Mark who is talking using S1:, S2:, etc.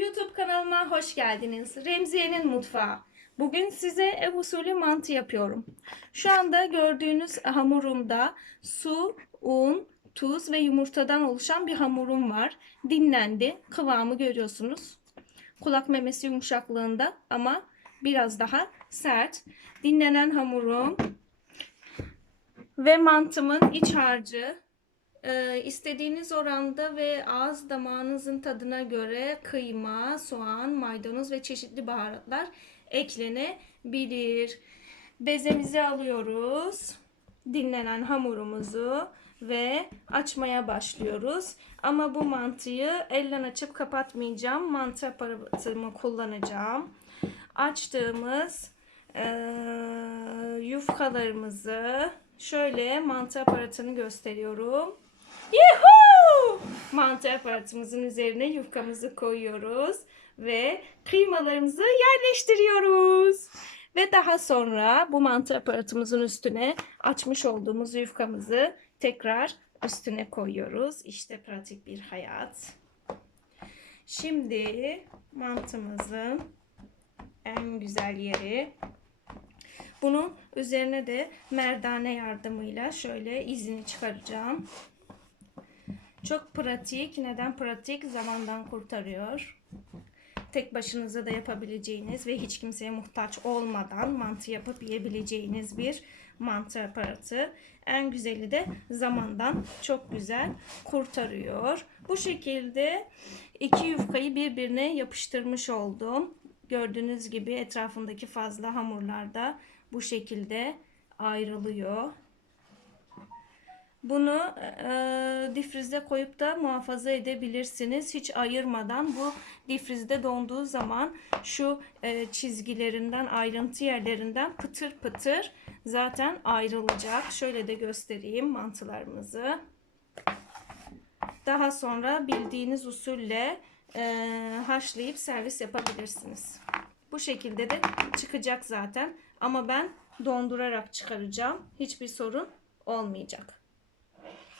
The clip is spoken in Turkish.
S1: YouTube kanalıma hoş geldiniz. Remziye'nin mutfağı. Bugün size ev usulü mantı yapıyorum. Şu anda gördüğünüz hamurumda su, un, tuz ve yumurtadan oluşan bir hamurum var. Dinlendi. Kıvamı görüyorsunuz. Kulak memesi yumuşaklığında ama biraz daha sert. Dinlenen hamurum ve mantımın iç harcı ee, istediğiniz oranda ve ağız damağınızın tadına göre kıyma, soğan, maydanoz ve çeşitli baharatlar eklenebilir. Bezemizi alıyoruz. Dinlenen hamurumuzu ve açmaya başlıyoruz. Ama bu mantıyı elden açıp kapatmayacağım. Mantı aparatımı kullanacağım. Açtığımız eee, yufkalarımızı şöyle mantı aparatını gösteriyorum. Yuhuu! Mantı aparatımızın üzerine yufkamızı koyuyoruz ve kıymalarımızı yerleştiriyoruz. Ve daha sonra bu mantı aparatımızın üstüne açmış olduğumuz yufkamızı tekrar üstüne koyuyoruz. İşte pratik bir hayat. Şimdi mantımızın en güzel yeri bunun üzerine de merdane yardımıyla şöyle izini çıkaracağım. Çok pratik. Neden pratik? Zamandan kurtarıyor. Tek başınıza da yapabileceğiniz ve hiç kimseye muhtaç olmadan mantı yapıp yiyebileceğiniz bir mantı aparatı. En güzeli de zamandan çok güzel kurtarıyor. Bu şekilde iki yufkayı birbirine yapıştırmış oldum. Gördüğünüz gibi etrafındaki fazla hamurlar da bu şekilde ayrılıyor. Bunu e, difrize koyup da muhafaza edebilirsiniz. Hiç ayırmadan bu difrizde donduğu zaman şu e, çizgilerinden, ayrıntı yerlerinden pıtır pıtır zaten ayrılacak. Şöyle de göstereyim mantılarımızı. Daha sonra bildiğiniz usulle e, haşlayıp servis yapabilirsiniz. Bu şekilde de çıkacak zaten. Ama ben dondurarak çıkaracağım. Hiçbir sorun olmayacak.